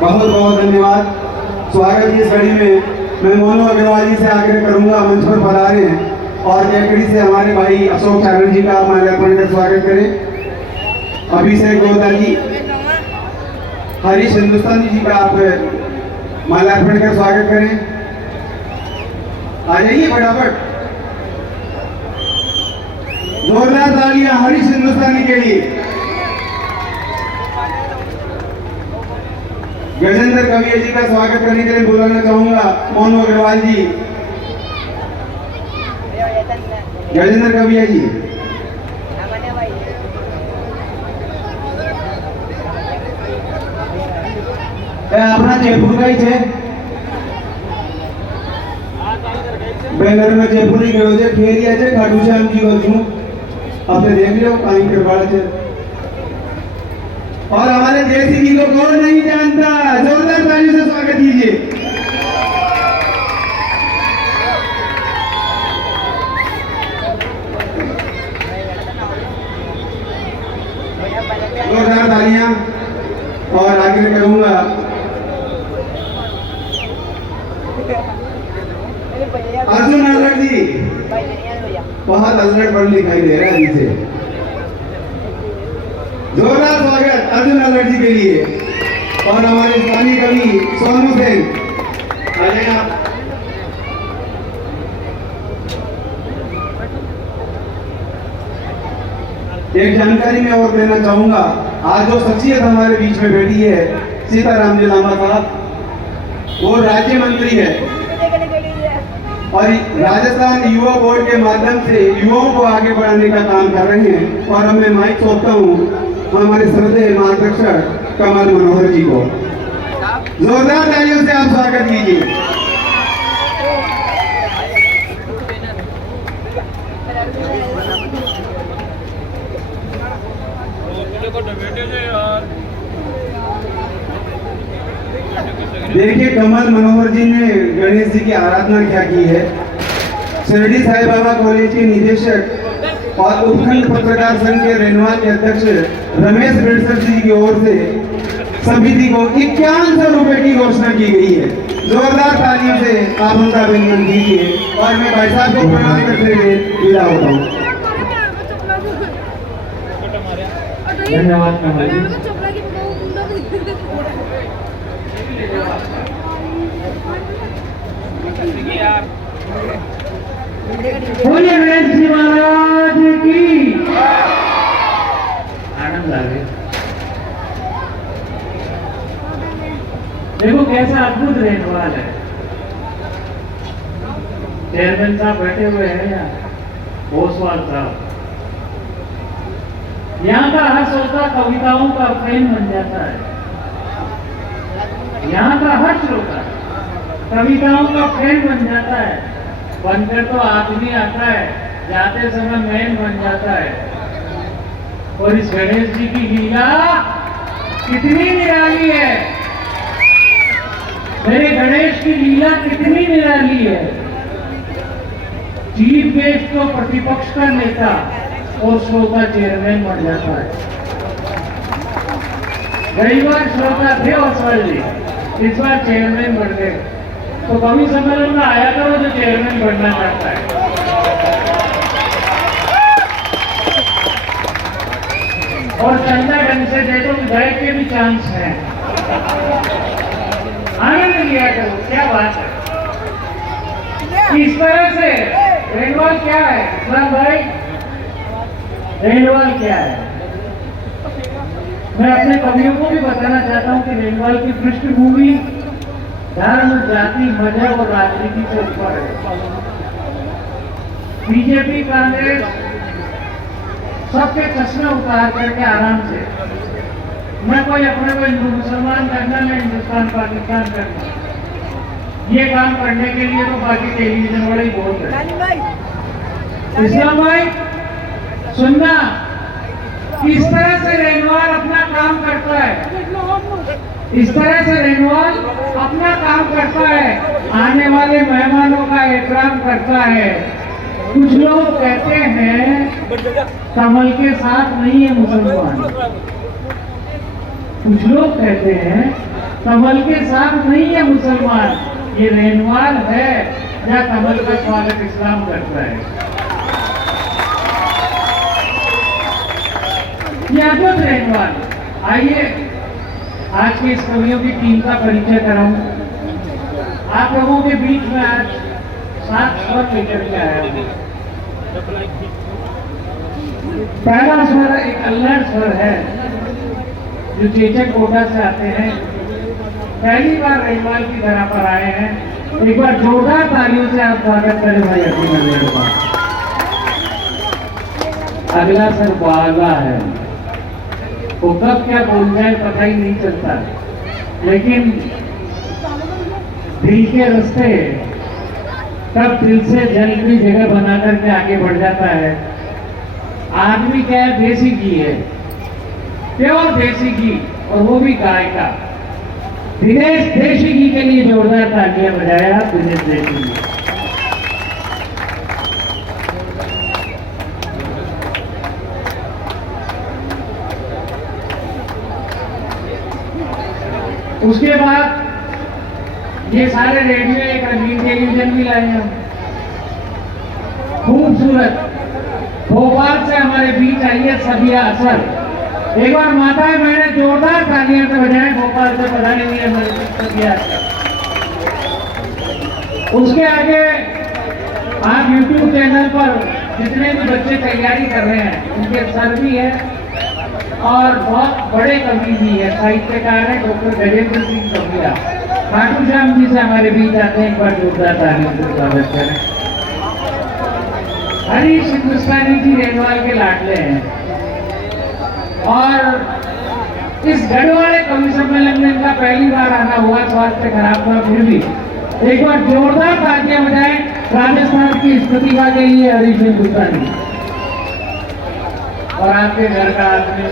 बहुत बहुत धन्यवाद। स्वागत की इस घड़ी में मैं मोनू अग्रवाल जी से आग्रह करूंगा मंच पर पधारे हैं और कैकड़ी से हमारे भाई अशोक चारण जी का माल्यार्पण कर स्वागत करें। अभिषेक गोदार जी, हरीश हिंदुस्तानी जी का आप माल्यार्पण कर स्वागत करें। आ जाइए फटाफट, जोरदार तालियां हरीश हिंदुस्तानी के लिए। गजेंद्र कविया जी का स्वागत करने के लिए बुलाना चाहूंगा मोनू अग्रवाल जी। गजेंद्र कविया जी, अपना जयपुर का ही है बेंगर में जयपुर ही गयो छे फेरिया छे खाटू श्याम जी को छू आपने देख लो कहीं करवाड़ छे। और हमारे देसी जी को कौन नहीं जानता, जोरदार तालियों से स्वागत कीजिए। जोरदार तालियां। और आगे करूंगा अर्जुन अल्लड़ जी, बहुत अल्लड़ पढ़ लिखाई दे रहा है जी से। जोरदार स्वागत अर्जुन अल्लड़ जी के लिए। और हमारे स्थानीय कवि सोनू सेन, आप एक जानकारी में और देना चाहूंगा। आज जो शख्सियत हमारे बीच में बैठी है सीताराम जी लांबा साहब, वो राज्य मंत्री है और राजस्थान युवा बोर्ड के माध्यम से युवाओं को आगे बढ़ाने का काम कर रहे हैं। और अब मैं माइक सौंपता हूँ हमारे श्रद्धेय मार्गदर्शक कमल मनोहर जी को। जोरदार तालियों से आप स्वागत कीजिए। देखिए कमल मनोहर जी ने गणेश जी की आराधना क्या की है। शिरडी साई बाबा कॉलेज के निदेशक और उपखंड पत्रकार संघ के रेनवा के अध्यक्ष रमेश बेड़सर जी की ओर से समिति को 5100 रुपए की घोषणा की गई है। जोरदार तालियों से आप उनका अभिनंदन कीजिए और मैं भाई साहब को प्रणाम करते हुए विदा होता हूँ। धन्यवाद कमल जी। बोलिए गणेश जी महाराज की। आनंद आ गया। देखो कैसा अद्भुत रेनवाल है। चेयरमैन साहब बैठे हुए हैं यहाँ, ओसवाल साहब। यहाँ का हर श्रोता कविताओं का फैन बन जाता है। यहाँ का हर श्रोता कविताओं का फैन बन जाता है। बनकर तो आदमी आता है, जाते समय मैन बन जाता है। और इस गणेश जी की लीला कितनी निराली है। मेरे गणेश की लीला कितनी निराली है। चीफ गेस्ट तो प्रतिपक्ष का नेता और श्रोता चेयरमैन बन जाता है। कई बार श्रोता थे ओसवाल जी, इस बार चेयरमैन बन गए। तो कवि सम्मेलन में आया करो जो चेयरमैन बनना चाहता है। और चंदा ढंग से दे दो, विधायक के भी चांस है। आनंद लिया करो, क्या बात है। इस तरह से रेनवाल क्या है इस्लाम भाई, रेनवाल क्या है। मैं अपने कवियों को भी बताना चाहता हूं कि रेनवाल की पृष्ठभूमि धर्म, जाति, मजहब और राजनीति से ऊपर है। बीजेपी, कांग्रेस सबके चश्मे उतार करके आराम से, मैं कोई अपने को हिंदू मुसलमान करना, मैं हिंदुस्तान पाकिस्तान करना, ये काम करने के लिए तो बाकी टेलीविजन वाले ही बहुत है। इस्लाम भाई सुनना, इस तरह से रेनवाल अपना काम करता है। इस तरह से रेनवाल अपना काम करता है, आने वाले मेहमानों का एहतराम करता है। कुछ लोग कहते हैं कमल के साथ नहीं है मुसलमान, कुछ लोग कहते हैं कमल के साथ नहीं है मुसलमान, ये रेनवाल है या कमल का स्वागत इस्लाम करता है। ये अद्भुत रेनवाल। आइए आज के इस कवियों की टीम का परिचय कराऊं। आप लोगों के बीच में आज 7 स्वर लेकर के आया हूं। पहला स्वर एक अल्लड़ स्वर है जो चेचक कोटा से आते हैं, पहली बार रेनवाल की धरा पर आए हैं। एक बार जोरदार तालियों से आप स्वागत करें भाई अकीम अल्लड़ का। अगला सर बागा है, वो कब क्या बोल जाए पता ही नहीं चलता, लेकिन दिल के रास्ते कब दिल से जल की जगह बना करके आगे बढ़ जाता है। आदमी क्या है, देसी घी है, प्योर देसी घी, और वो भी गाय का। दिनेश देशी घी के लिए जोरदार तालियां बजाया दिनेश देशी घी। उसके बाद ये सारे रेडियो एक रंगीन टेलीविजन भी लाए हैं, खूबसूरत। भोपाल से हमारे बीच आई है सबिया असर। एक बार माताएं बहनें जोरदार तालियां से बजाएं, भोपाल से पता नहीं है हमारे बीच सबिया असर। उसके आगे आप YouTube चैनल पर जितने भी बच्चे तैयारी कर रहे हैं उनके सर भी है और बहुत बड़े कवि भी है, साहित्यकार है डॉक्टर गजेंद्र सिंह कविया। खाटू श्याम जी से हमारे बीच आते हैं, एक बार जोरदार तालियों से स्वागत करें। हरीश हिंदुस्तानी जी रेनवाल के लाडले हैं और इस गढ़वाले कवि सम्मेलन में इनका पहली बार आना हुआ, स्वास्थ्य खराब था फिर भी एक बार जोरदार तालियां बजाएं राजस्थान की इस प्रतिभा के लिए हरीश हिंदुस्तानी। और आपके घर का आदमी,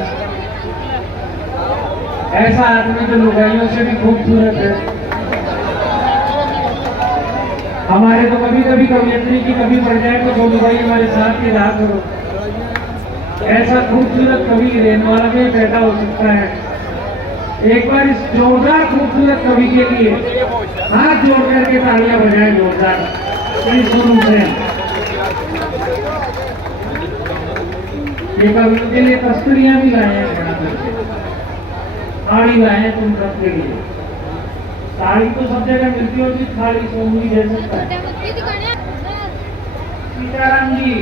ऐसा आदमी जो लुगाइयों से भी खूबसूरत है। हमारे तो कभी कभी कवियत्री की कभी पड़ जाए तो दो लुगाई हमारे साथ ही रहा करो। ऐसा खूबसूरत कवि रेनवाल में पैदा हो सकता है। एक बार इस जोरदार खूबसूरत कवि के लिए हाथ जोड़ करके तालियां बजाएं जोरदार। शुरू से ये कवियों के लिए कस्तूरियां भी लाए हैं, बना करके साड़ी लाए हैं तुम सबके लिए। साड़ी तो सब जगह मिलती होगी, थाली सोमनी दे सकता है। सीताराम जी,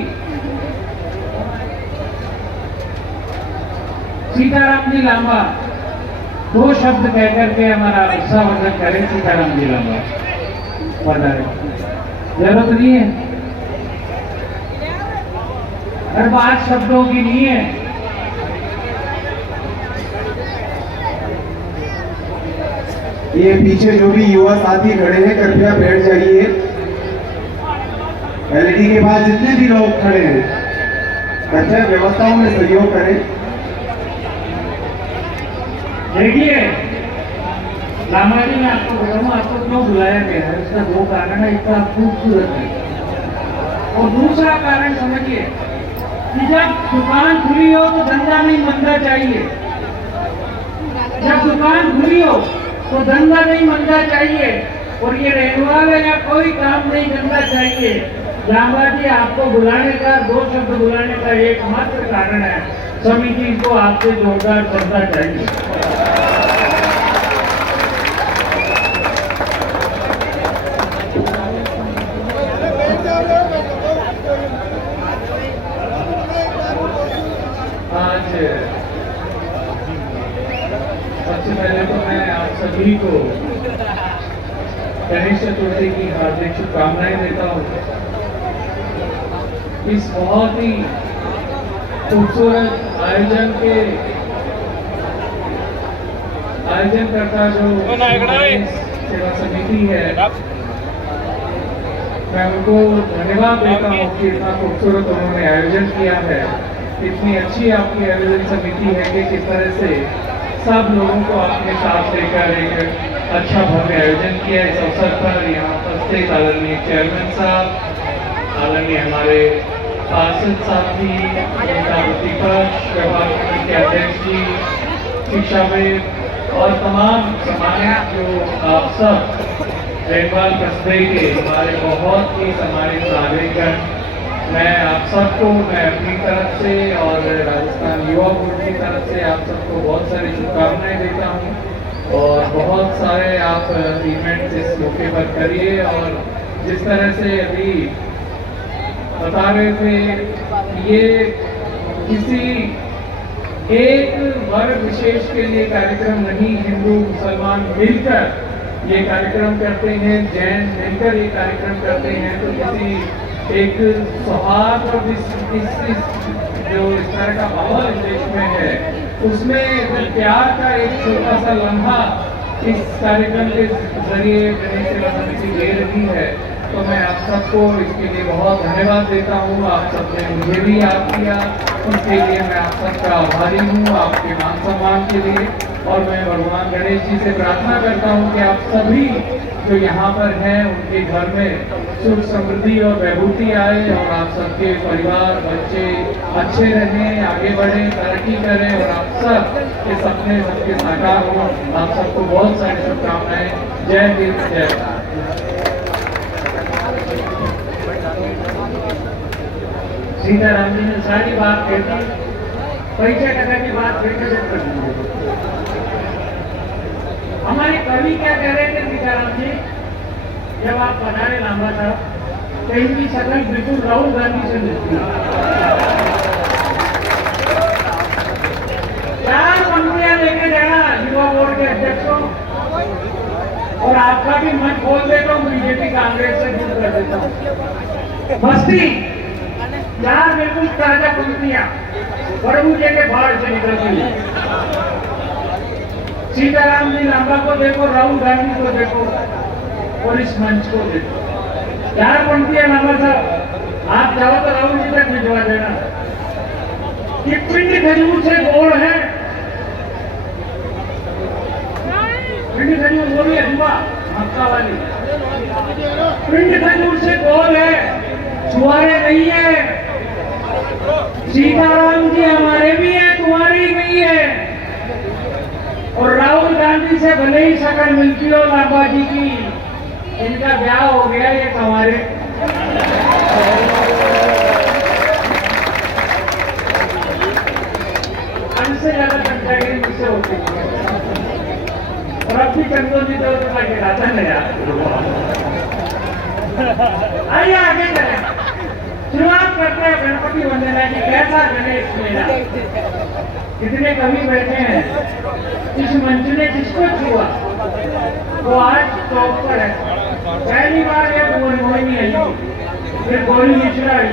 सीताराम जी लांबा 2 शब्द कहकर के हमारा उत्साहवर्धन करें। सीताराम जी लांबा जरूरत नहीं है, हर बात शब्दों की नहीं है। ये पीछे जो भी युवा साथी खड़े हैं कृपया बैठ जाइए। एलईडी के पास जितने भी लोग खड़े हैं कृपया व्यवस्थाओं में सहयोग करें। देखिए लामा जी, मैं आपको बताऊँ आपको क्यों बुलाया गया है, इसका 2 कारण है। इतना खूबसूरत है और दूसरा कारण समझिए कि जब दुकान खुली हो तो धंधा नहीं मंदा चाहिए। जब दुकान खुली हो तो धंधा नहीं मंदा चाहिए, और ये रेनवाल है या कोई काम नहीं करना चाहिए। लांबा जी, आपको बुलाने का 2 शब्द बुलाने का एकमात्र कारण है, समिति को आपसे जोरदार करना चाहिए। आज सबसे पहले तो मैं आप सभी को गणेश चतुर्थी की हार्दिक शुभकामनाएं देता हूँ। इस बहुत ही खूबसूरत आयोजन करता जो सेवा समिति है, मैं उनको धन्यवाद देता हूँ कि इतना खूबसूरत उन्होंने आयोजन किया है। इतनी अच्छी आपकी आयोजन समिति है कि किस तरह से सब लोगों को अपने साथ लेकर एक अच्छा भव्य आयोजन किया। इस अवसर पर यहाँ उपस्थित आदरणीय चेयरमैन साहब, आदरणीय हमारे पार्षद साथी, नेता प्रतिपक्ष, व्यवहार कमेटी के अध्यक्ष जी, शिक्षाविद, और तमाम समाज जो आप सब रेणवाल कस्बे के हमारे बहुत ही सम्मानित नागरिकगण, मैं आप सबको मैं अपनी तरफ से और राजस्थान युवा बोर्ड की तरफ से आप सबको बहुत सारी शुभकामनाएं देता हूँ और बहुत सारे आप इवेंट्स इस मौके पर करिए। और जिस तरह से अभी बता रहे थे, ये किसी एक वर्ग विशेष के लिए कार्यक्रम नहीं, हिंदू मुसलमान मिलकर ये कार्यक्रम करते हैं, जैन मिलकर ये कार्यक्रम करते हैं। तो किसी एक सौहार्द और जो इस तरह का माहौल इस देश में है, उसमें प्यार का एक छोटा सा लम्हा इस कार्यक्रम के जरिए गणेश सेवा समिति दे रही है। तो मैं आप सबको इसके लिए बहुत धन्यवाद देता हूँ। आप सबने मुझे भी याद किया, उसके लिए मैं आप सबका आभारी हूँ, आपके मान सम्मान के लिए। और मैं भगवान गणेश जी से प्रार्थना करता हूँ कि आप सभी जो यहाँ पर हैं उनके घर में सुख समृद्धि और वैभूति आए और आप सबके परिवार बच्चे अच्छे रहें, आगे बढ़ें, तरक्की करें और आप सब के सपने सबके साकार हों। आप सबको बहुत सारी शुभकामनाएं। जय हिंद, जय भारत। सीताराम जी ने सारी बात कह दी, पैसे टका की बात फिर से कर दी। हमारे कवि क्या कह रहे थे सीताराम जी, जब आप पधारे लांबा साहब, तो इनकी शक्ल बिल्कुल राहुल गांधी से मिलती है। 4 पंक्तियां लेके जाना युवा बोर्ड के अध्यक्षों, और आपका भी मन खोल देता हूँ, बीजेपी कांग्रेस से दूर कर देता हूँ। बस्ती 4 बिल्कुल ताजा पंक्तियां बड़बूजे के बाढ़ से निकलती है। सीताराम जी लांबा को देखो, राहुल गांधी को देखो और इस मंच को देखो। 4 पंक्तियां लांबा साहब, आप जाओ तो राहुल जी तक भिजवा देना कि पिंड खजूर से गोड़ है। पिंड खजूर वो भी अजूबा मक्का वाली, पिंड खजूर से गोड़ है, छुआरे नहीं है। सीताराम जी हमारे भी है, तुम्हारी भी है। और राहुल गांधी से भले ही शक्ल मिलती हो लांबा जी की, इनका ब्याह हो गया, ये हमारे अंश से ज्यादा चमचागिरी मुझसे होती है। और अब भी चंदो जी तो गिराता नहीं यार। आइए आगे चलें, शुरुआत करते हैं गणपति वंदना की। कैसा गणेश मेला, कितने कवि बैठे हैं, इस मंच ने जिसको छुआ वो आज टॉप पर है। पहली बार ये मोहिनी आई, फिर गौरी मिश्रा आई,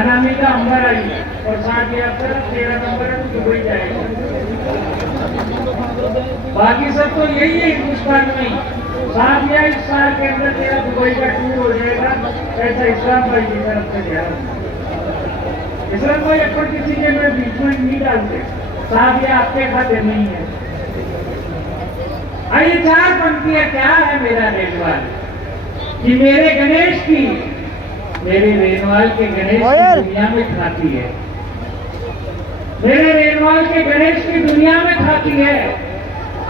अनामिका अंबर आई और साथ ही अब 13 नंबर दुबई जाएगी। बाकी सब तो यही है हिंदुस्तान में। साथ ही इस साल के अंदर तेरा दुबई का टूर हो जाएगा। ऐसा इस्लाम भाई की तरफ से गया, इस्लाम भाई अपन किसी के में बीच में नहीं डालते, साथ ही आपके खाते नहीं है। आइए 4 पंक्तियां क्या है मेरा रेणवाल कि मेरे गणेश की, मेरे रेणवाल के गणेश की दुनिया में खाती है, मेरे रेणवाल के गणेश की दुनिया में खाती है।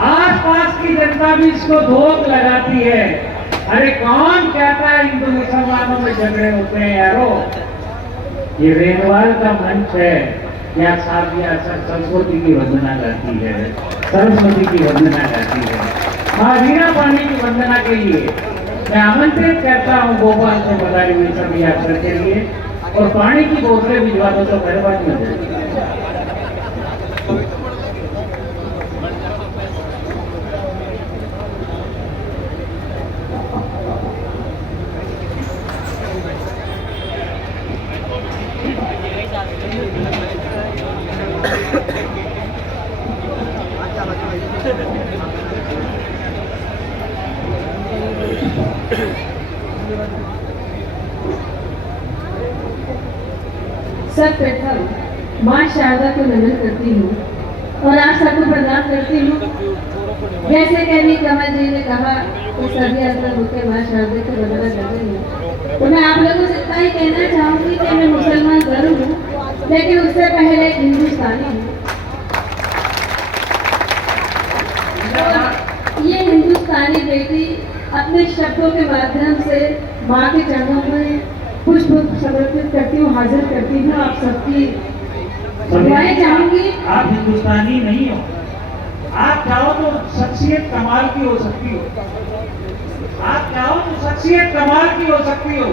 आस पास की जनता भी इसको धोख लगाती है। अरे कौन कहता है हिंदू मुसलमानों में झगड़े होते हैं यारो, ये रेणवाल का मंच है। या साबिया सरस्वती की वंदना करती है, सरस्वती की वंदना करती है, माँ वीणा पानी की वंदना के लिए मैं आमंत्रित करता हूँ भोपाल से बताई हुई सभी यात्रा के लिए। और पानी की बोतलें भिजवा दो तो मेहरबानी हो जाएगी। सर्वप्रथम माँ शारदा को नमन करती हूँ और आप सबको प्रणाम करती हूँ। जैसे कभी कमल जी ने कहा तो सभी अंदर होकर माँ शारदा को वंदना कर रही हूँ। तो मैं आप लोगों से इतना ही कहना चाहूंगी कि मैं मुसलमान जरूर हूँ, लेकिन उससे पहले एक हिंदुस्तानी हूँ। और ये हिंदुस्तानी बेटी अपने शब्दों के माध्यम से माँ के चरणों में पुष्प समर्पित करती हूँ, हाजिर करती हूँ। आप सबकी दुआएं चाहूंगी। आप हिंदुस्तानी नहीं हो, आप चाहो तो शख्सियत कमाल की हो सकती हो, आप चाहो तो शख्सियत कमाल की हो सकती हो,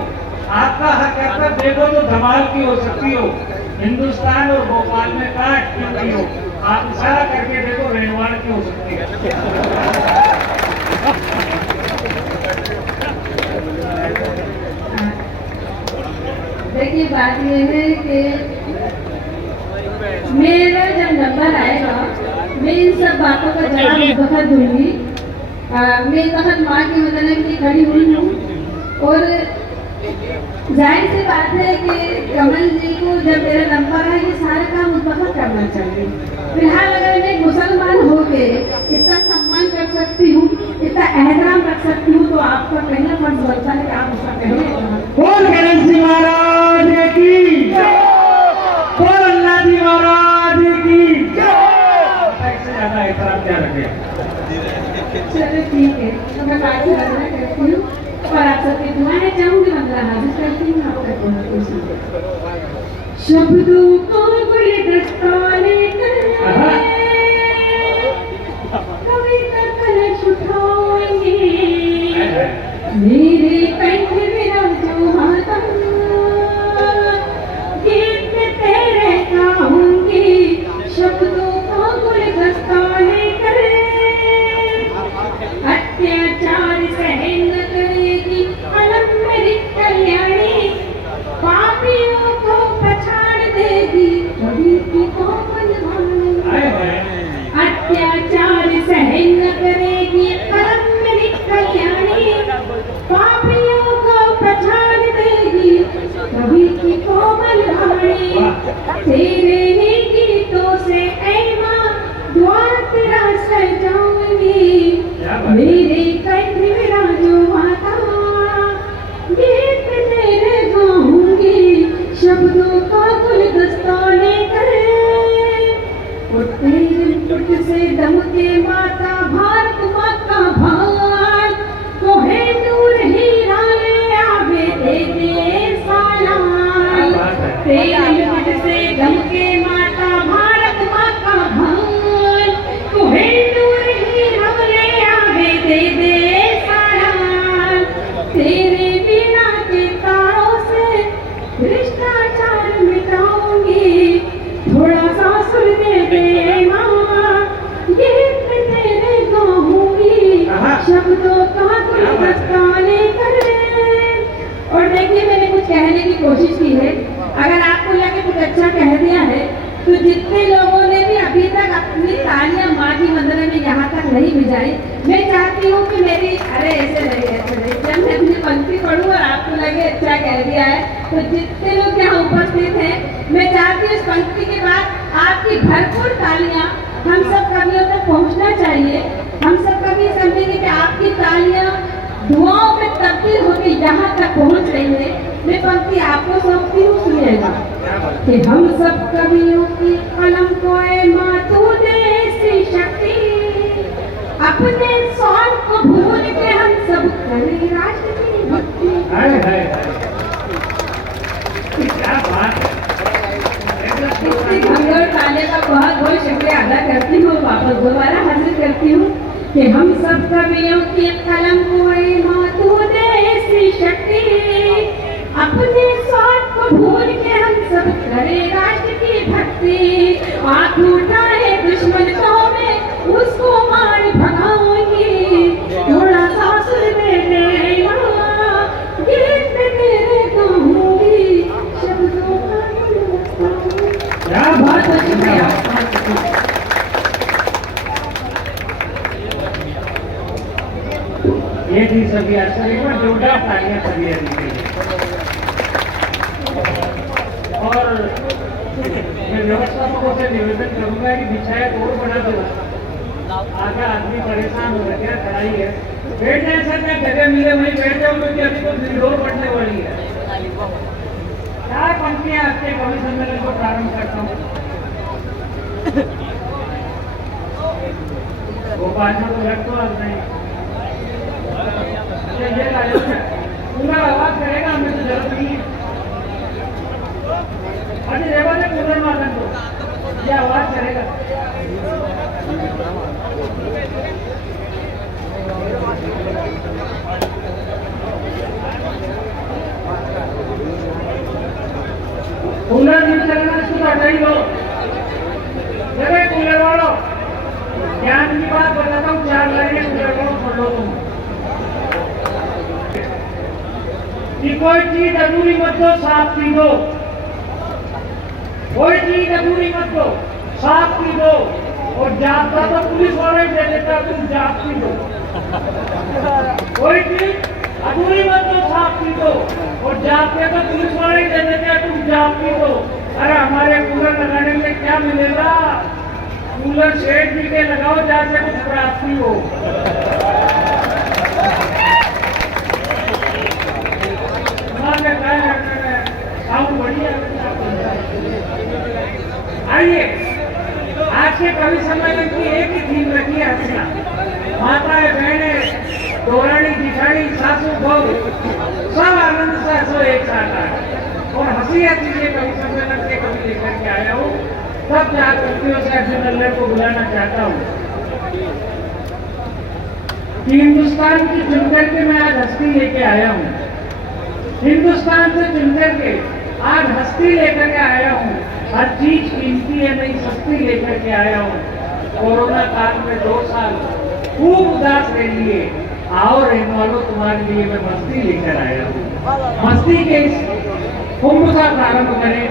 आपका हर करतब देखो तो धमाल की हो सकती हो। हिंदुस्तान और भोपाल में काट क्यों नहीं हो, आप इशारा करके देखो रेणवाड़ की हो सकती है। देखिए बात ये है कि मेरा जब नंबर आएगा मैं इन सब बातों का जवाब उस वक्त दूंगी। मैं इस वक्त माँ की मदद के लिए खड़ी हुई हूँ और जाहिर सी बात है कि कमल जी को जब मेरा नंबर आए ये सारा काम उस वक्त करना चाहिए। फिलहाल अगर मैं मुसलमान होके इतना सम्मान कर सकती हूँ, इतना एहतराम रख सकती हूँ, तो आपका पहला फर्ज बनता है कि आप उसका पहले बोल गणेश जी महाराज की, बोल अल्लाह जी महाराज की। इससे ज्यादा एहतराम क्या रखे। चलो ठीक है, तो मैं बात से वंदना करती हूँ और आप सबकी दुआएं चाहूंगी। वंदना हाजिर करती हूँ आपका शब्दों को गुलदस्ता लेकर कविता कलश उठाएंगे, मेरे कंठ विराजो मातम गीत तेरे गाऊंगी। शब्दों को गुलदस्ता लेकर अत्याचार सहन न करेगी अलम मेरी कल्याणी, पापियों को पछाड़ देगी कभी की कोमल वाणी। अत्याचार सहन न करेगी अलम मेरी कल्याणी, पापियों को पछाड़ देगी कभी की कोमल वाणी। तेरे ही गीतों से ऐ माँ द्वार तेरा सजाऊंगी, मेरे कंठ विराजो माता गीत तेरे गाऊंगी। शब्दों का गुलदस्ता लेकर और तेरे मुख से दम के माता भारत माँ का भार, तो है नूर हीरा ले आवे दे दे सालान। तेरे मुख से दम के माता भारत माँ का भार, तो है नूर हीरा ले आवे दे दे सालान। तेरे बिना के तारों से भ्रष्टाचार मिटाऊंगी, थोड़ा सा सुर दे दे माँ गीत तेरे गाऊंगी। शब्दों का गुलदस्ता लेकर। और देखिए मैंने कुछ कहने की कोशिश की है, अगर आपको लगे कुछ अच्छा कह दिया है तो जितने लोगों ने भी अभी तक अपनी तालियां माँ की वंदना में यहाँ तक नहीं भिजाई, मैं चाहती हूँ कि मेरी ऐसे नहीं जब मैं अपनी पंक्ति पढ़ूँ और आपको लगे अच्छा कह दिया है, तो जितने लोग यहाँ उपस्थित हैं मैं चाहती हूँ इस पंक्ति के बाद आपकी भरपूर तालियां हम सब कवियों तक पहुँचना चाहिए। हम सब कभी समझेंगे कि आपकी तालियां दुआओं में तब्दील होकर यहाँ तक पहुँच रही है। मैं पंक्ति आपको सौंपती हूँ, सुनिएगा कि हम सब कवियों की कलम को ऐ माँ तू दे ऐसी शक्ति, अपने स्वार्थ को भूल के हम सब करें राष्ट्र की भक्ति। क्या बात इतनी भंगड़ ताले का बहुत बहुत शुक्रिया अदा करती हूँ। वापस दोबारा हाजिर करती हूँ कि हम सब कवियों की कलम को ऐ माँ तू दे ऐसी शक्ति, अपने स्वार्थ को भूल के हम सब करें राष्ट्र की भक्ति। आँख उठाए दुश्मन को मैं उसको मार भगाऊंगी, थोड़ा सा सुर दे दे माँ गीत तेरे गाऊंगी। शब्दों का बहुत बहुत शुक्रिया। ये थी सभी आश्चर्य जोरदार तालियां सभी दी। और मैं व्यवस्थापकों से निवेदन करूंगा कि बिछाया और बना दो, आगे आदमी परेशान हो रहे हैं, खड़ाई है, बैठ जाए सर, मैं जगह मिले वहीं बैठ जाऊँ क्योंकि अभी तो भीड़ बढ़ने वाली है। 4 पंक्तियां आज के कवि सम्मेलन को प्रारंभ करता हूँ। वो बाजू को रख दो अब नहीं ये लाओ पूरा आवाज करेगा हमें तो जरूरत नहीं है अरे रेवा ने कूलर मार दो ये आवाज करेगा कूलर नहीं चलना इसको हटा ही लो जगह कूलर वालों ज्ञान की बात बताता हूँ 4 लाइनें कूलर वालों पढ़ लो तुम कि कोई चीज अधूरी मत दो साफ पी दो कोई चीज अधूरी मत दो साफ पी दो और जाता तो पुलिस वाले दे देता तुम जाप पी दो कोई चीज अधूरी मत दो साफ पी दो और जाते तो पुलिस वाले दे देते तुम जाप पी दो अरे हमारे कूलर लगाने में क्या मिलेगा कूलर शेड जी के लगाओ जहाँ से कुछ प्राप्ति हो साउंड बढ़िया आइए आज के कवि सम्मेलन की एक ही थीम रखी है हंसना माताएं बहनें दौरानी दिखाड़ी सासू बहू सब आनंद से हंसो एक साथ आए और हंसी हंसी के कवि सम्मेलन के कवि लेकर के आया हूँ सब जागृतियों से अर्जुन अल्लाह को बुलाना चाहता हूँ कि हिंदुस्तान की चुनकर के मैं आज हस्ती लेके आया हूँ हिंदुस्तान से चुनकर के आज हस्ती लेकर के आया हूँ हर चीज कीमती है नहीं सस्ती लेकर के आया हूँ कोरोना काल में 2 साल खूब उदास रह लिए आओ रहने वालों तुम्हारे लिए मैं मस्ती लेकर आया हूँ मस्ती के इस कुंभ का प्रारंभ करें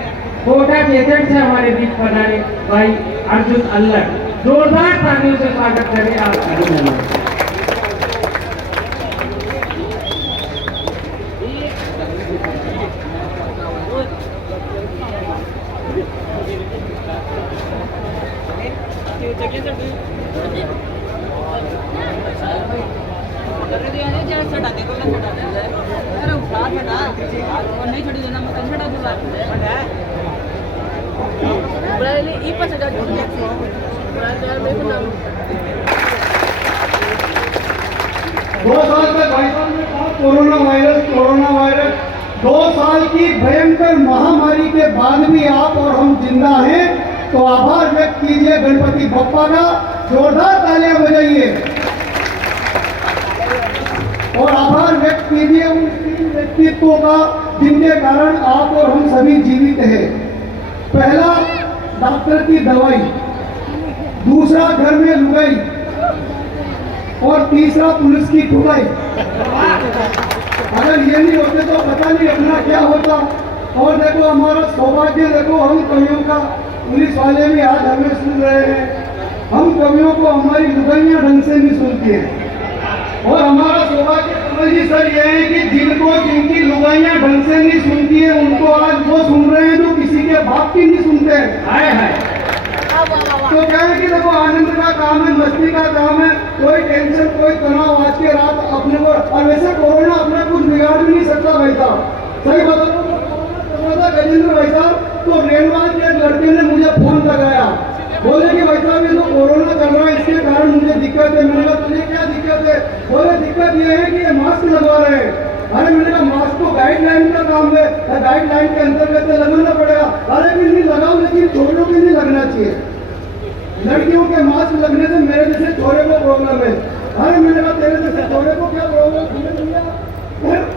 कोटा जेजेंट से हमारे बीच पधारे भाई अर्जुन अल्लर जोरदार तालियों से स्वागत करें आप अर्जुन अल्लर दो साल तक भाई साहब ने कहा कोरोना वायरस 2 साल की भयंकर महामारी के बाद भी आप और हम जिंदा हैं तो आभार व्यक्त कीजिए गणपति बप्पा का जोरदार तालियां बजाइए और आभार व्यक्त कीजिए उन 3 व्यक्तित्वों का जिनके कारण आप और हम सभी जीवित हैं पहला डॉक्टर की दवाई दूसरा घर में लुगाई और तीसरा पुलिस की ठुकाई अगर ये नहीं होते तो पता नहीं अपना क्या होता और देखो हमारा सौभाग्य देखो हम कवियों का पुलिस वाले भी आज हमें सुन रहे हैं हम कवियों को हमारी लुगाइयां ढंग से नहीं सुनती हैं और हमारा सौभाग्य कमल जी सर ये है कि जिनको जिनकी लुगाइयां ढंग से नहीं सुनती है उनको आज वो सुन रहे हैं जो किसी के बाप की नहीं सुनते हैं तो क्या है कि देखो आनंद का काम है मस्ती का काम है कोई टेंशन कोई तनाव आज के रात अपने को और वैसे कोरोना अपने कुछ बिगाड़ भी नहीं सकता भाई साहब सही बता गजेंद्र भाई साहब तो रेलवाल के एक लड़के ने मुझे फोन लगाया बोले कि भाई साहब ये तो कोरोना चल रहा है इसके कारण मुझे दिक्कत है मैंने कहा तुझे क्या दिक्कत है बोले दिक्कत ये है कि ये मास्क लगवा रहे हैं अरे मैंने कहा मास्क तो गाइडलाइन का काम है गाइडलाइन के अंतर्गत लगाना पड़ेगा अरे भी नहीं लगाओ लेकिन छोरों को नहीं लगना चाहिए लड़कियों के मास्क लगने से मेरे जैसे छोरे को प्रॉब्लम है अरे मैंने कहा तेरे जैसे छोरे को क्या प्रॉब्लम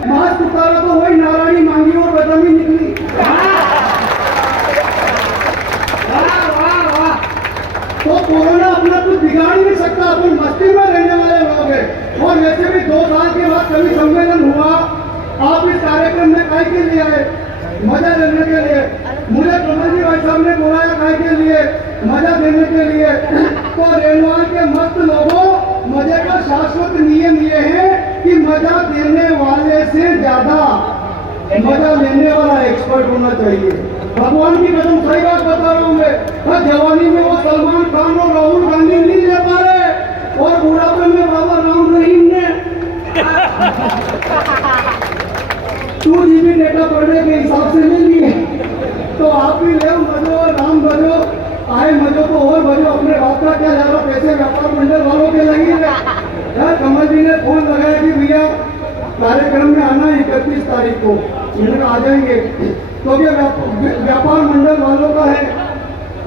मास्क उतारा तो वही नारायणी मांगी और बदमी निकली तो कोरोना अपना कुछ बिगाड़ ही नहीं सकता अपन मस्ती में रहने वाले लोग हैं और वैसे भी 2 साल के बाद कभी सम्मेलन हुआ आप इस कार्यक्रम में काय के लिए आए मजा लेने के लिए मुझे कमल जी भाई साहब ने बुलाया काय के लिए मजा देने के लिए तो रेलवाल के मस्त लोगों मजे का शाश्वत नियम ये है कि मजा देने वाले से ज्यादा मजा लेने वाला एक्सपर्ट होना चाहिए भगवान की कसम सही बात बता रहा हूँ मैं जवानी में वो सलमान खान और राहुल गांधी नहीं ले पा रहे और बुढ़ापे में बाबा राम रहीम ने 2 GB डेटा पढ़ने के हिसाब से नहीं लिए तो आप भी ले मजो राम भजो आए मजो को और भजो अपने बाप का क्या ज्यादा पैसे व्यापार मंडल वालों के कार्यक्रम में आना 31 तारीख को। मैंने कहा आ जाएंगे, तो ये व्यापार मंडल वालों का है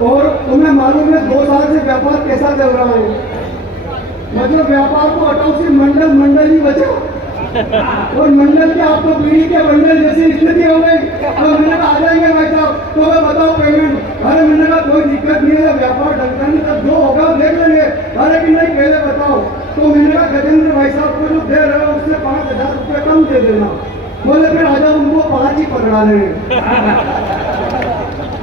और तुम्हें मालूम है 2 साल से व्यापार कैसा चल रहा है, मतलब व्यापार को हटाओ, सिर्फ मंडल ही बचा और मंडल के आपको पीढ़ी के मंडल जैसी स्थिति हो गई। तो मैंने कहा आ जाएंगे भाई साहब, तो मैं बताओ पेमेंट। अरे मैंने कहा कोई दिक्कत नहीं है, व्यापार ढंग नहीं, तब जो होगा देख लेंगे। अरे कि नहीं पहले बताओ। तो मैंने कहा गजेंद्र भाई साहब को जो दे रहे हो उससे 5,000 रुपये कम दे देना। बोले फिर आ जाओ, उनको 5 ही पकड़ा लेंगे।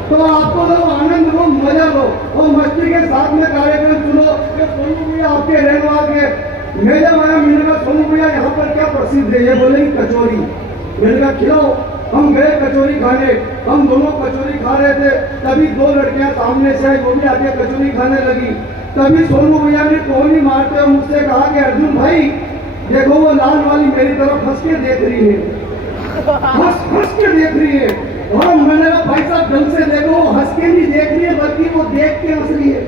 तो आपको लो, आनंद लो, मजा लो और मस्ती के साथ में कार्यक्रम सुनो। सोनू भैया आपके रहने के मैं जब आया, मैंने कहा सोनू भैया यहाँ पर क्या प्रसिद्ध है? ये बोले कचौरी। मैंने कहा खिलाओ। हम गए कचौरी खाने, हम दोनों कचौरी खा रहे थे, तभी 2 लड़कियां सामने से आई, वो भी आके कचौरी खाने लगी। तभी सोनू भैया ने टोनी मारते हुए मुझसे कहा कि अर्जुन भाई देखो वो लाल वाली मेरी तरफ हंस के देख रही है, हंस के देख रही है। और मैंने कहा भाई साहब ढंग से देखो, वो हंस के नहीं देख रही है बल्कि वो देख के हंस रही है।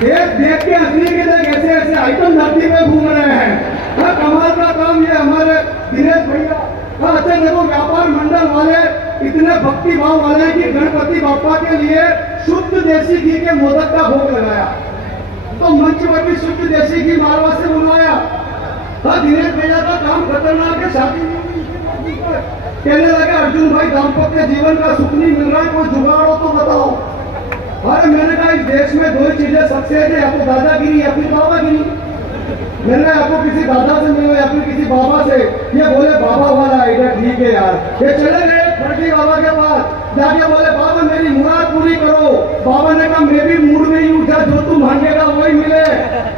देख के हंसने के लिए ऐसे ऐसे आइटम धरती पे घूम रहे हैं। कमाल का काम ये हमारे दिनेश भैया। अच्छा देखो, व्यापार मंडल वाले इतने भक्ति भाव वाले हैं कि गणपति बापा के लिए शुद्ध देसी घी के मोदक का भोग लगाया, तो मंच पर भी शुद्ध देसी घी मारवा से बुलवाया। दिनेश भैया का काम खतरनाक है। शादी कहने लगे अर्जुन भाई दाम्पत्य जीवन का सुख नहीं मिल रहा है, कोई जुगाड़ हो तो बताओ। अरे मैंने कहा इस देश में 2 ही चीजें सबसे है, या तो दादागिरी या फिर बाबागिरी। मैंने कहा आपको किसी दादा से मिलो या फिर किसी बाबा से। ये बोले बाबा वाला आइडिया ठीक है यार। ये चले गए फर्जी बाबा के पास, जाके बोले बाबा मेरी मुराद पूरी करो। बाबा ने कहा मैं भी मूड में ही उठा, जो तू मांगेगा वही मिले।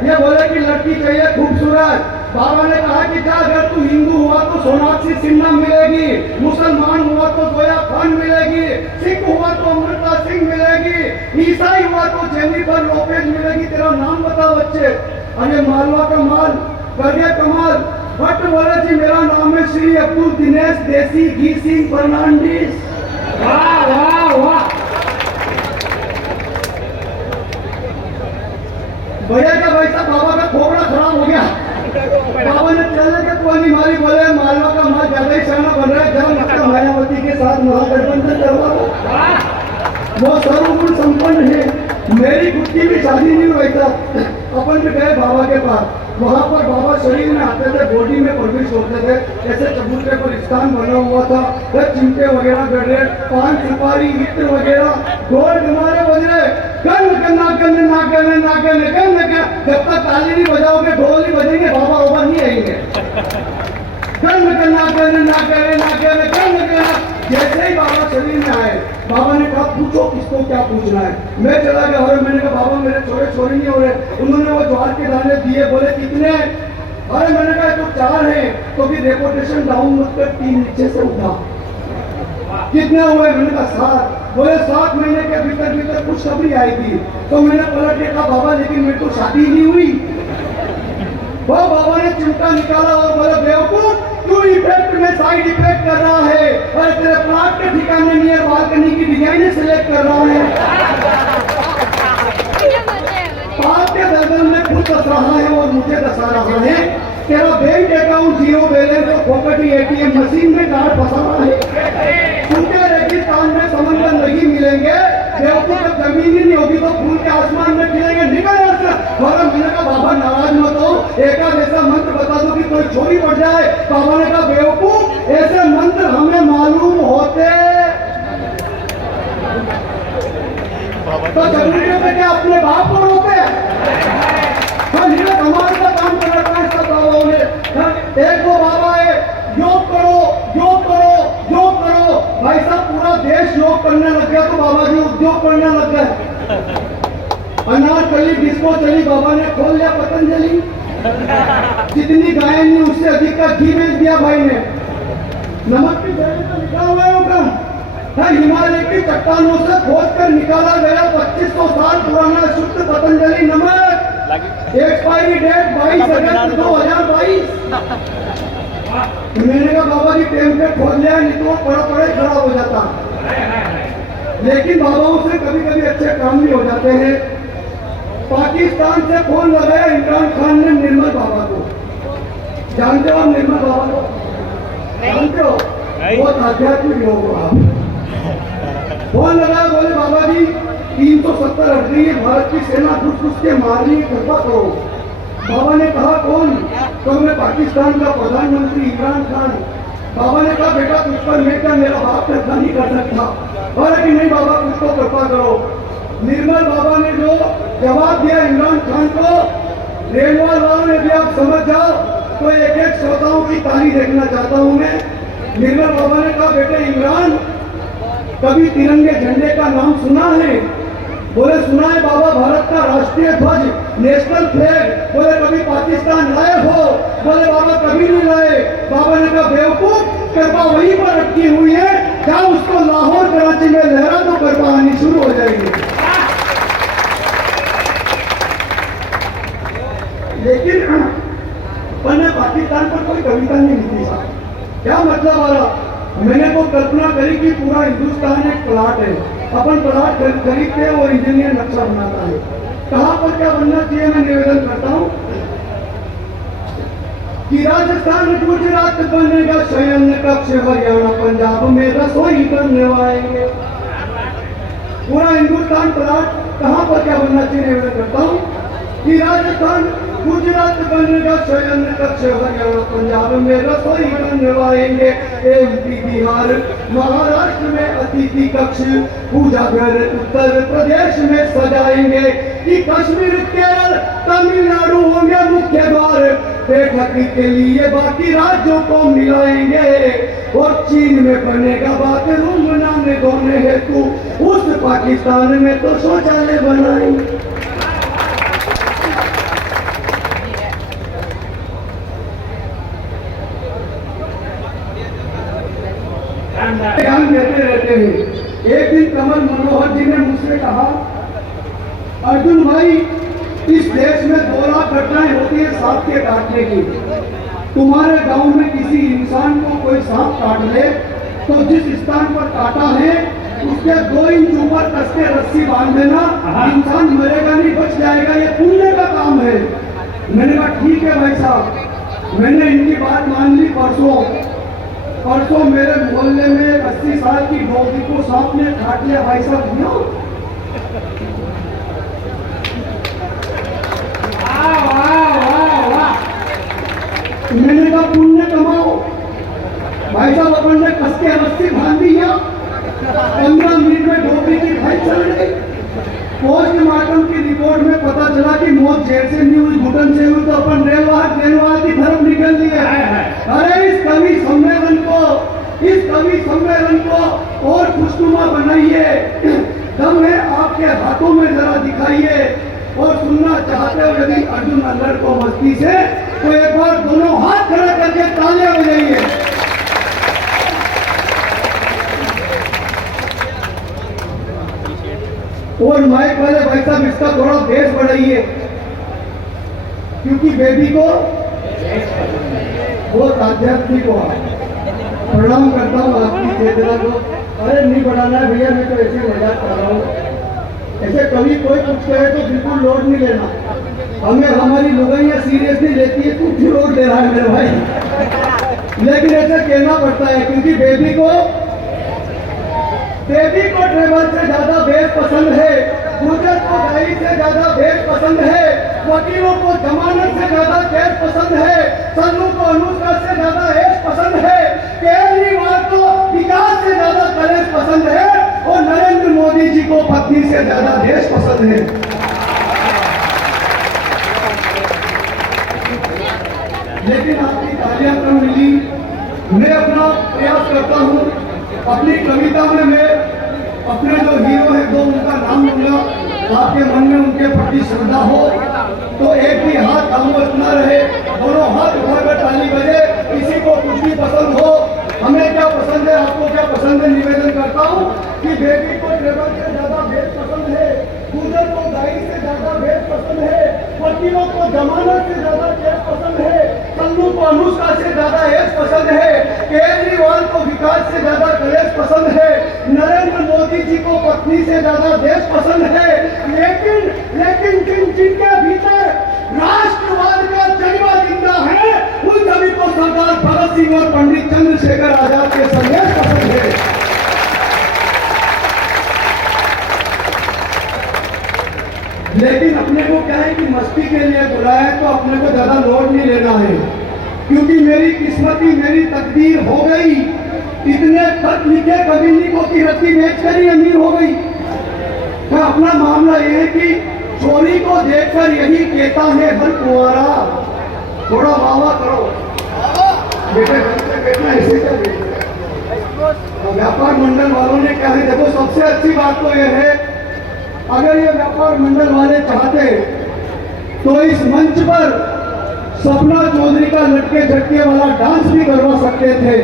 ये बोले कि लड़की चाहिए खूबसूरत। बाबा ने कहा कि क्या अगर तू हिंदू हुआ तो सोनाक्षी सिन्हा मिलेगी, मुसलमान हुआ तो जोया खान मिलेगी, सिख हुआ तो अमृता सिंह मिलेगी, ईसाई हुआ तो जेनिफर लोपेज मिलेगी। तेरा नाम बता बच्चे। अरे मालवा का माल कर गया कमाल। भट्ट बोले जी मेरा नाम है श्री अब्दुल दिनेश देसी घी सिंह फर्नांडिस। वाह वाह वाह। भैया का भाई साहब बाबा का खोपड़ा खराब हो गया। बाबा ने चलने के पुरानी मारी बोले मालवा का माल ज्यादा ही शाना बन रहा है, जब लगता मायावती के साथ महागठबंधन करवा। वो सर्वगुण संपन्न है। मेरी खुद की भी शादी नहीं हुई था, अपन भी गए बाबा के पास। वहाँ पर बाबा शरीर में आते थे, बॉडी में प्रवेश होते थे, ऐसे चबूतरे पर स्थान बना हुआ था, चिमटे वगैरह गड़ रहे, पान सुपारी इत्र वगैरह ढोल डुमारे बज रहे। जब तक ताली नहीं बजाओगे, ढोल नहीं बजेंगे, बाबा ऊपर नहीं आएंगे। जैसे ही बाबा शरीर में आए, बाबा ने कहा पूछो किसको क्या पूछना है। मैं चला गया और मैंने कहा बाबा मेरे छोरे छोरी नहीं हो रहे। उन्होंने वो ज्वार के दाने दिए, बोले कितने? अरे मैंने कहा तो 4 है। तो भी रेपुटेशन डाउन मत कर, 3 नीचे से उठा। कितने हुए? मैंने कहा 7। बोले 7 महीने के भीतर खुशखबरी आई थी। तो मैंने पलट के कहा बाबा लेकिन मेरी तो शादी नहीं हुई। वो बाबा ने चिमटा निकाला और बोला बेवकूफ तू इफेक्ट में साइड इफेक्ट कर रहा है, और तेरे प्लाट के ठिकाने नियर बालकनी की डिजाइन सेलेक्ट कर रहा है। पाप के दलदल में खुद दस रहा है और मुझे दसा रहा है। तेरा बैंक अकाउंट 0 बैलेंस और पॉकेट एटीएम मशीन में कार्ड फंसा रहा है। सूखे रेगिस्तान में समंदर नहीं मिलेंगे, बेवकूफ जब जमीन ही नहीं होगी तो फूल के आसमान में खिलेंगे। निकल मैंने कहा बाबा नाराज मत हो, एक ऐसा मंत्र बता दो कि कोई चोरी बढ़ जाए। बाबा ने कहा बेवकूफ ऐसे मंत्र हमें मालूम होते तो चबूतरे पे क्या अपने बाप को रोते? कमाल का काम कर रखा है सब बाबाओं ने। एक वो बाबा है योग करो योग करो योग करो। भाई साहब पूरा देश योग करने लग गया तो बाबा जी उद्योग करने लग गए। अनारकली डिस्को चली, बाबा ने खोल लिया पतंजलि। जितनी गायन ने उससे अधिक का घी बेच दिया भाई ने। नमक की थैली पर लिखा हुआ है हुक्म, हिमालय की चट्टानों से खोद कर निकाला गया 2500 साल पुराना शुद्ध पतंजलि नमक। एक्सपायरी डेट 22 अगस्त 2022। मैंने कहा बाबा जी टेम पे खोद लिया, नहीं तो पड़े खराब हो जाता। लेकिन बाबाओं से कभी कभी अच्छे काम भी हो जाते हैं। पाकिस्तान से फोन लगाया इमरान खान ने निर्मल बाबा को, जानते हो आप निर्मल बाबा को? जानते हो? बहुत आध्यात्मिक लोग हो आप। फोन लगाया, बोले बाबा जी 370 हट रही है, भारत की सेना घुस घुस के मारने की कृपा करो। बाबा ने कहा कौन? तो मैं पाकिस्तान का प्रधानमंत्री इमरान खान। बाबा ने कहा बेटा तुझ पर मैं क्या, मेरा बाप कृपा नहीं कर सकता। बोला कि नहीं बाबा कुछ तो कृपा करो। निर्मल बाबा ने जो जवाब दिया इमरान खान को, रेलवाल वालों ने भी आप समझ जाओ, तो एक एक श्रोताओं की ताली देखना चाहता हूं मैं। निर्मल बाबा ने कहा बेटे इमरान, कभी तिरंगे झंडे का नाम सुना है? बोले सुना है बाबा, भारत का राष्ट्रीय ध्वज, नेशनल फ्लैग। बोले कभी पाकिस्तान लाए हो? बोले बाबा कभी नहीं लाए। बाबा ने कहा बेवकूफ, कृपा वहीं पर अटकी हुई है, क्या उसको लाहौर कराची में लहरा तो कृपा आनी शुरू हो जाएगी। लेकिन मैंने पाकिस्तान पर कोई कविता नहीं लिखी साहब। क्या मतलब आ रहा? मैंने तो कल्पना करी कि पूरा हिंदुस्तान एक प्लाट है, अपन प्लाट खरीदते हैं और इंजीनियर नक्शा बनाता है। कहाँ पर क्या बनना चाहिए मैं निवेदन करता हूँ कि राजस्थान गुजरात बनेगा शयन कक्ष, हरियाणा पंजाब में रसोई बनने आएंगे। पूरा हिंदुस्तान प्लाट कहाँ पर क्या बनना चाहिए निवेदन करता हूँ कि राजस्थान गुजरात बनेगा शयन कक्ष, हरियाणा पंजाब में रसोई बनवाएंगे। एमपी बिहार महाराष्ट्र में अतिथि कक्ष, पूजा घर उत्तर प्रदेश में सजाएंगे। कि कश्मीर केरल तमिलनाडु होंगे मुख्य द्वार, बैठक के लिए बाकी राज्यों को मिलाएंगे। और चीन में बनेगा बाथरूम नहाने धोने हेतु, उस पाकिस्तान में तो शौचालय बनाएंगे। ज्ञान देते रहते हैं। एक दिन कमल मनोहर जी ने मुझसे कहा अर्जुन भाई, इस देश में 2 लाख घटनाएं होती है सांप के काटने की। तुम्हारे गांव में किसी इंसान को कोई सांप काट ले तो जिस स्थान पर काटा है उसके 2 इंच ऊपर कस के रस्सी बांध देना, इंसान मरेगा नहीं, बच जाएगा। ये पुण्य का काम है। मैंने कहा ठीक है भाई साहब। मैंने इनकी बात मान ली। परसों मेरे मोहल्ले में 80 साल की डॉगी को सांप ने काट लिया भाई साहब। मैंने कहा पुण्य कमाओ भाई साहब। अपन ने कस के रस्सी बांध दिया, 15 मिनट में डॉगी की भाई चल गई। पोस्टमार्टम की रिपोर्ट में पता चला कि मौत जेल से नहीं हुई, घुटन से हुई। तो अपन रेलवाद की तरफ निकल लिए। अरे इस कवि सम्मेलन को और खुशनुमा बनाइए। दम है आपके हाथों में जरा दिखाइए। और सुनना चाहते हो यदि अर्जुन अल्लड़ को मस्ती से, तो एक बार दोनों हाथ खड़ा करके तालियां बजाइए। और माइक वाले भाई साहब इसका थोड़ा बेस बढ़ाइए, क्योंकि बेबी को बहुत आध्यात्मिक हो। प्रणाम करता हूँ आपकी चेतना को। अरे नहीं बढ़ाना है भैया, मैं तो ऐसे मजाक कर रहा हूँ। ऐसे कभी कोई कुछ कहे तो बिल्कुल लोड नहीं लेना। हमें हमारी लुगाइयाँ सीरियसली लेती है, तू क्यों लोड ले रहा है मेरे भाई? लेकिन ऐसे कहना पड़ता है क्योंकि बेबी को ट्रेवल से ज्यादा बेस पसंद है, गुर्जर को गाड़ी से ज्यादा बेस पसंद है, वकीलों को जमानत से ज्यादा केस पसंद है, सन्नू को अनुष्का से ज्यादा एस पसंद है, केजरीवाल को विकास से ज्यादा कलेश पसंद है, और नरेंद्र मोदी जी को पत्नी से ज्यादा देश पसंद है। लेकिन आपकी तालियां कम मिली। मैं अपना प्रयास करता हूँ, अपनी कविता में मैं अपने जो हीरो है 2 उनका नाम लूंगा। आपके मन में उनके प्रति श्रद्धा हो तो एक भी हाथ खामोश न रहे, दोनों हाथ उठाकर ताली बजे। किसी को कुछ भी पसंद हो, हमें क्या पसंद है, आपको क्या पसंद है, निवेदन करता हूँ कि बेबी को ट्रेवल से ज्यादा बेस पसंद है, गुजर को गाड़ी से ज्यादा बेस पसंद है, वकीलों को जमानत से ज्यादा केस पसंद है, सन्नू को अनुष्का से ज्यादा एस पसंद है, केजरीवाल को विकास से ज्यादा कलेश पसंद है, नरेंद्र मोदी जी को पत्नी से ज्यादा देश पसंद है। लेकिन जिनके भीतर राष्ट्रवाद का जज्बा जिंदा है, उन सभी चंद्रशेखर आजाद के संदेश पसंद है। लेकिन अपने को क्या है कि मस्ती के लिए बुलाया है तो अपने को ज्यादा लोड नहीं लेना है, क्योंकि मेरी किस्मती मेरी तकदीर हो गई। इतने खत लिखे कबीली को की रत्ती बेचकर ही अमीर हो गई। तो अपना मामला यह है कि चोरी को देखकर यही कहता है हर कुंवारा। थोड़ा वावा करो बेटे, बेटा ऐसे क्या बेटे। व्यापार मंडल वालों ने क्या है, देखो सबसे अच्छी बात तो यह है, अगर ये व्यापार मंडल वाले चाहते तो इस मंच पर सपना चौधरी का लटके झटके वाला डांस भी करवा सकते थे,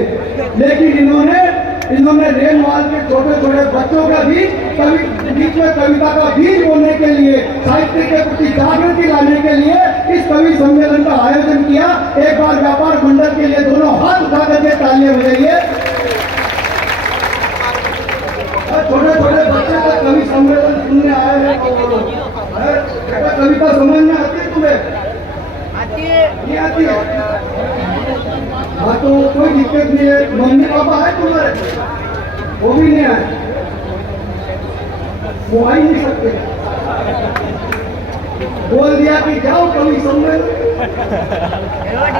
लेकिन इन्होंने रेलवाल के छोटे छोटे बच्चों का बीच में कविता का बीज बोलने के लिए, साहित्य के प्रति जागृति लाने के लिए इस कवि सम्मेलन का आयोजन किया। एक बार व्यापार मंडल के लिए दोनों हाथ उठा करके तालियां बजाइए। छोटे छोटे बच्चे का कवि सम्मेलन सुनने आए हैं तो बोलो, बेटा कविता समझ में आती है तुम्हें? नहीं आती है? हाँ तो कोई दिक्कत नहीं है। मम्मी पापा है तुम्हारे? वो भी नहीं आए, वो आ ही नहीं सकते। बोल दिया कि जाओ कवि सम्मेलन।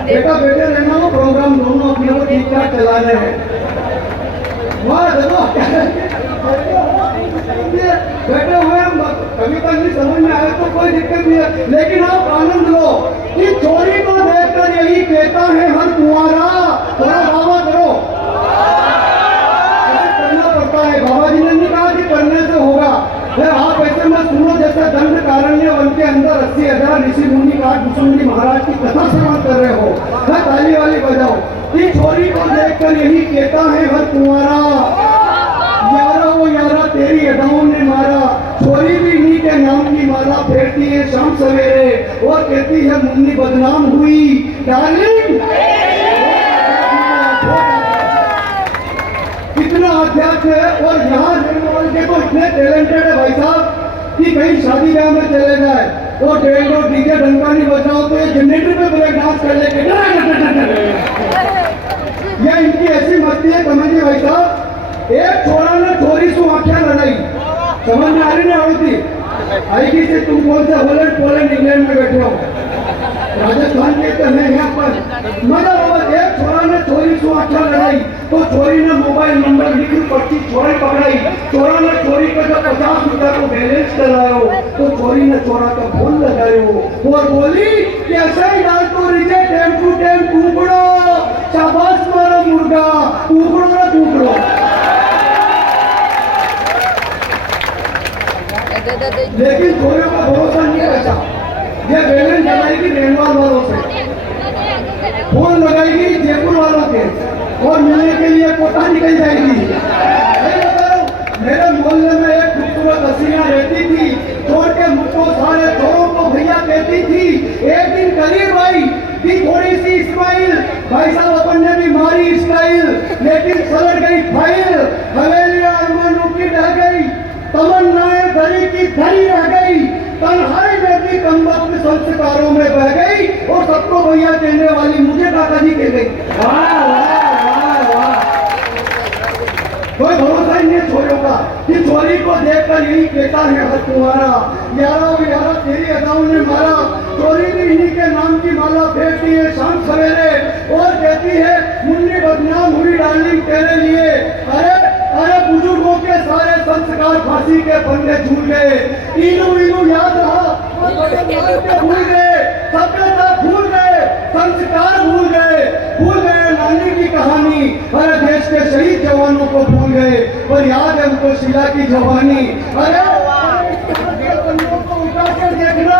बेटा बेटे रहना, वो प्रोग्राम दोनों अपने को ठीक ठाक चला रहे हैं। वहाँ देखो बैठे हुए हम, कविता नहीं समझ में आए तो कोई दिक्कत नहीं है, लेकिन आप आनंद लो कि चोरी को देखकर यही कहता है हर कुंवारा। थोड़ा बाबा करो, करना पड़ता है। बाबा जी ने नहीं कहा कि करने से होगा। आप ऐसे में सुनो जैसे दंड कारण्य वन के अंदर 80,000 ऋषि मुनि का भुसुंडी महाराज की कथा श्रवण कर रहे हो, ताली वाली बजाओ कि चोरी को देखकर यही कहता है हर कुंवारा। यारा वो यारा तेरी अदाओं ने मारा, चोरी भी नी के नाम की माला फेरती है शाम सवेरे और कहती है मुन्नी बदनाम हुई डार्लिंग। कितना अध्यात्म है। और यहाँ निर्मल के तो इतने टैलेंटेड है भाई साहब कि कहीं शादी ब्याह में चले जाए तो डेढ़ डीजे डंका नहीं बजाओ तो ये जनरेटर पे ब्रेक डांस कर लेके ये इनकी ऐसी मस्ती है। समझिए भाई साहब, एक छोरा ने छोरी सु आख्या लड़ाई, समझ में आ रही नहीं आवती आएगी से तुम कौन से पोलैंड इंग्लैंड में बैठे हो, राजस्थान के तो है यहाँ पर। मतलब एक छोरा ने छोरी सु आख्या लड़ाई तो छोरी ने मोबाइल नंबर लिखी, पर्ची छोरी पकड़ाई। छोरा ने छोरी का जब 50 रुपया को बैलेंस करायो तो छोरी ने छोरा का फोन लगायो और बोली कि ऐसा ही डाल तो रिजे टाइम टू टाइम टूकड़ो, शाबाश मारो मुर्गा, टूकड़ो ना टूकड़ो। लेकिन छोरियों का भरोसा नहीं बचा। ये बैलेंस लगाएगी रेलवाल वालों से, फोन लगाएगी जयपुर वालों के और मिलने के लिए कोटा निकल जाएगी। मेरे मोहल्ले में एक खूबसूरत हसीना रहती थी, छोड़ के मुझको सारे छोरों को भैया कहती थी। एक दिन करीब आई कि थोड़ी सी स्माइल, भाई साहब अपन ने भी मारी स्टाइल, लेकिन सलट गई फाइल। हवेलियां अरमानों की ढह गई, तमन्नाएं धरी की धरी रह गई, तन्हाई में भी कमबख्त संस्कारों में बह गई और सबको भैया कहने वाली मुझे दादाजी कह गई। वाह वाह वाह वाह। कोई भरोसा ही नहीं छोरियों का कि चोरी को देखकर यही कहता है हर कुंवारा। यारा तेरी अदाओं ने मारा, चोरी भी इन्हीं के नाम की माला फेरती है शाम सवेरे और कहती है मुन्नी बदनाम हुई डार्लिंग तेरे लिए। अरे बुजुर्गों के सारे संस्कार फांसी के फंदे झूल गए, इनू याद रहा, भूल गए, सभ्यता भूल गए, संस्कार भूल गए नानी की कहानी। अरे देश के शहीद जवानों को भूल गए पर याद है उनको शिला की जवानी। अरे को उठाकर देखना,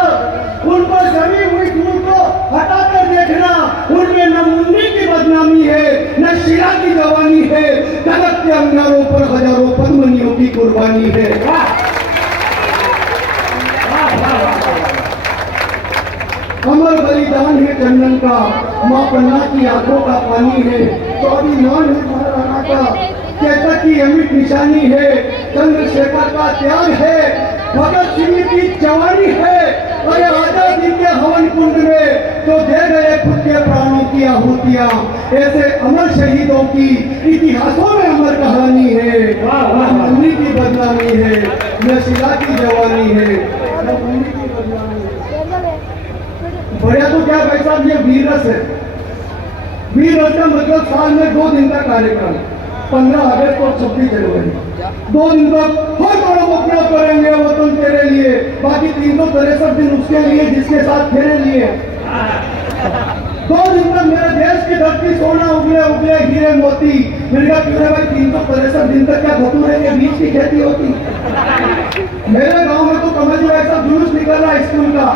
उन पर जमी हुई धूल को हटाकर देखना, उनमें न मुन्नी की बदनामी है न शिला की जवानी है, गलत के अंगारों पर हजारों पद्मनियों की कुर्बानी है। अमर बलिदान है चंदन का, माँ पन्ना की आंखों का पानी है, स्वाभिमान है महाराणा का, चेतक की अमिट निशानी है, चंद्रशेखर का त्याग है, भगत सिंह की जवानी है। अरे आजादी के हवन कुंड में जो दे गए खुद के प्राणों की आहुतियां। ऐसे अमर शहीदों की इतिहासों में अमर कहानी है। न मुन्नी की बदनामी है, न शिला की जवानी है, न मुन्नी की बदनामी है। बढ़िया तो क्या भाई साहब, ये वीर रस है। वीर रस का मतलब साल में 2 दिन का कार्यक्रम, 15 अगस्त और 26 जनवरी। 2 दिन तक हर बड़ा उपयोग करेंगे वतन तेरे लिए, बाकी 363 दिन उसके लिए जिसके साथ तेरे लिए। 2 दिन तक मेरे देश की धरती सोना उगले उगले हीरे मोती। मैंने कहा क्यों भाई 363 दिन तक क्या भटूरे के बीज की खेती होती? मेरे गांव में तो कमल जी ऐसा जुलूस निकल रहा है स्कूल का,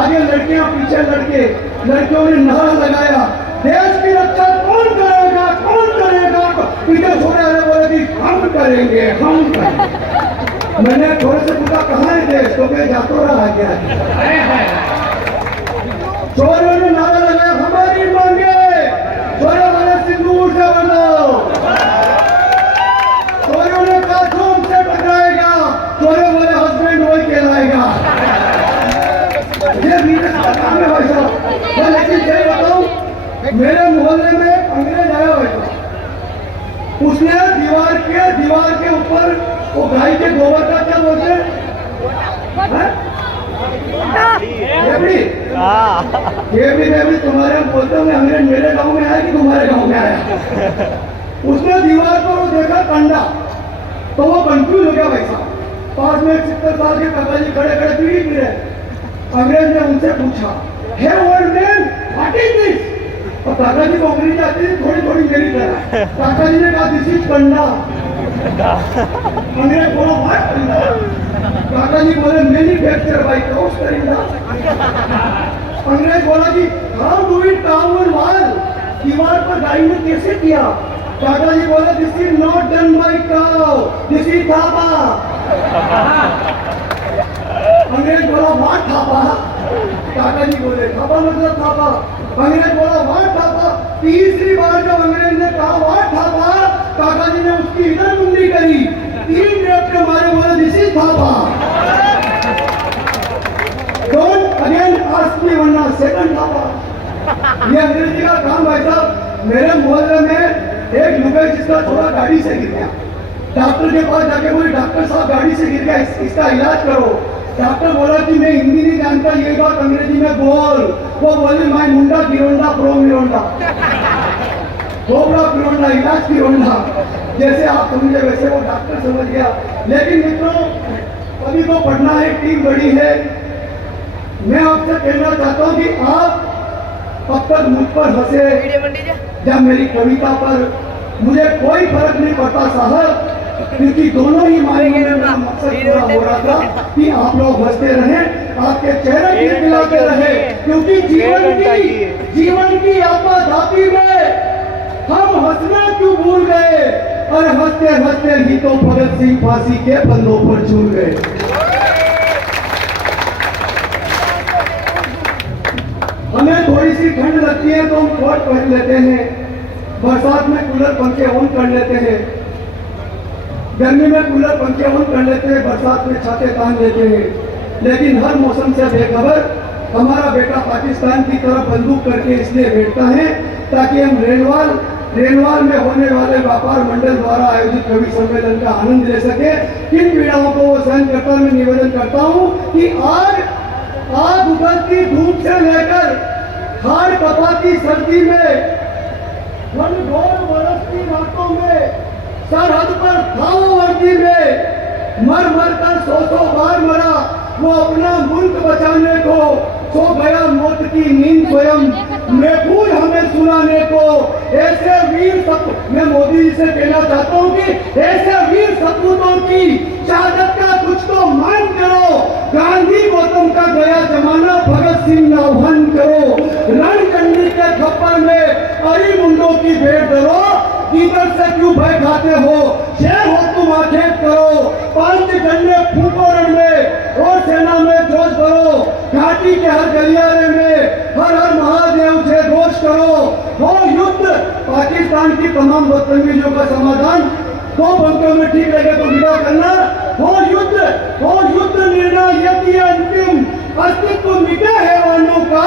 आगे लड़कियां पीछे लड़के, लड़कियों ने नारा लगाया देश की रक्षा कौन करेगा, कौन करेगा? पीछे छोड़े आने बोले कि हम करेंगे, हम करेंगे। मैंने थोड़े से पूछा कहाँ है देश, तो क्या जातो रहा गया। चोरों ने नारा लगाया हमारी मांगे, चोरों वाले सिंदूर से बनाओ। चोरों ने कहा धूम से टकराएगा, चोरों वाले हस्बैंड वही कहलाएगा। ये मीडिया का काम है भाई साहब। लेकिन ये बताऊं, मेरे मोहल्ले में एक अंग्रेज आया हुआ था, उसने दीवार के ऊपर वो गाय के गोबर का क्या बोलते हैं, देवड़ी तुम्हारे यहाँ बोलते हो। अंग्रेज मेरे गांव में आया कि तुम्हारे गांव में आया? उसने दीवार पर वो देखा कंडा, तो वो कंफ्यूज हो गया भाई साहब। पास में 70 साल के काका जी खड़े खड़े पीढ़ी पी रहे। अंग्रेज ने उनसे पूछा hey old man what is this? और काका जी को अंग्रेजी आती थी थोड़ी थोड़ी मेरी तरह। काका जी ने कहा दिस इज कंडा। अंग्रेज बोला व्हाट कंडा? काका जी बोले मैन्युफैक्चर बाय क्रॉस करिंदा। अंग्रेज बोला जी हाउ डू इट काम ऑन वॉल? दीवार पर गाय ने कैसे किया? काका जी बोले this is not done by cow, this is Thapa. अंग्रेज बोला व्हाट थापा? काका जी बोले थापा मतलब थापा। अंग्रेज बोला व्हाट थापा? तीसरी बार जब अंग्रेज ने कहा व्हाट थापा, काका जी ने उसकी इधर मुंडी करी, 3 रेप के मारे बोले this is Thapa. Don't again ask me वरना सेकंड थापा। ये अंग्रेजी का काम भाई साहब। मेरे मोहल्ले में एक लुगाई जिसका थोड़ा गाड़ी से गिर गया, डॉक्टर के पास जाके बोले डॉक्टर साहब गाड़ी से गिर गया, इसका इलाज करो। डॉक्टर बोला कि मैं हिंदी नहीं जानता, ये बात अंग्रेजी में बोल। वो बोले मैं मुंडा गिरोंडा प्रो मिरोंडा गोबरा पिरोंडा इलाज पिरोंडा, जैसे आप समझे वैसे वो डॉक्टर समझ गया। लेकिन मित्रों अभी तो पढ़ना है, टीम बड़ी है। मैं आपसे कहना चाहता हूँ कि आप अब तक मुझ पर हंसे या मेरी कविता पर, मुझे कोई फर्क नहीं पड़ता साहब, क्योंकि दोनों ही मायनों में मेरा मकसद पूरा हो रहा था कि आप लोग हंसते रहें, आपके चेहरे खिलखिलाते रहे। क्योंकि जीवन की आपाधापी में हम हंसना क्यों भूल गए, और हंसते हंसते ही तो भगत सिंह फांसी के फंदों पर झूल गए। हमें थोड़ी सी ठंड लगती है तो हम कोट पहन लेते हैं, बरसात में कूलर पंखे ऑन कर लेते हैं, गर्मी में कूलर पंखे ऑन कर लेते हैं, बरसात में छाते तान लेते हैं। लेकिन हर मौसम से बेखबर हमारा बेटा पाकिस्तान की तरफ बंदूक करके इसलिए बैठता है ताकि हम रेनवाल में होने वाले व्यापार मंडल द्वारा आयोजित कवि सम्मेलन का आनंद ले सके। किन पीड़ाओं को वो सहन करता, मैं निवेदन करता हूँ कि आग उगलती धूप से लेकर हाड़ कपाती सर्दी में, घनघोर बरसती रातों में, सरहद पर थाव वर्दी में मर मर कर 100 बार मरा वो अपना मुल्क बचाने को, सो गया मौत की नींद स्वयं महफूज हमें सुनाने को। ऐसे वीर मैं मोदी जी से कहना चाहता हूँ कि ऐसे वीर सपूतों की शहादत का कुछ तो मान करो। गांधी गौतम का गया जमाना, भगत सिंह आह्वान करो। रणचंडी के खप्पर में अरी मुंडों की भेंट धरो, इधर से क्यों भय खाते हो, शेर हो तुम आखेट करो। 5 झंडे फूको रण में और सेना में जोश भरो, घाटी के हर गलियारे में हर हर महादेव से घोष करो। हो युद्ध पाकिस्तान की तमाम बदतमीजियों का समाधान 2 पंक्तियों में ठीक लगे तो विदा करना। हो युद्ध निर्णय यदि अंतिम अस्तित्व मिटे हैवानों का,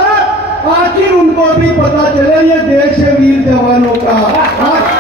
आखिर उनको भी पता चले ये देश है वीर जवानों का।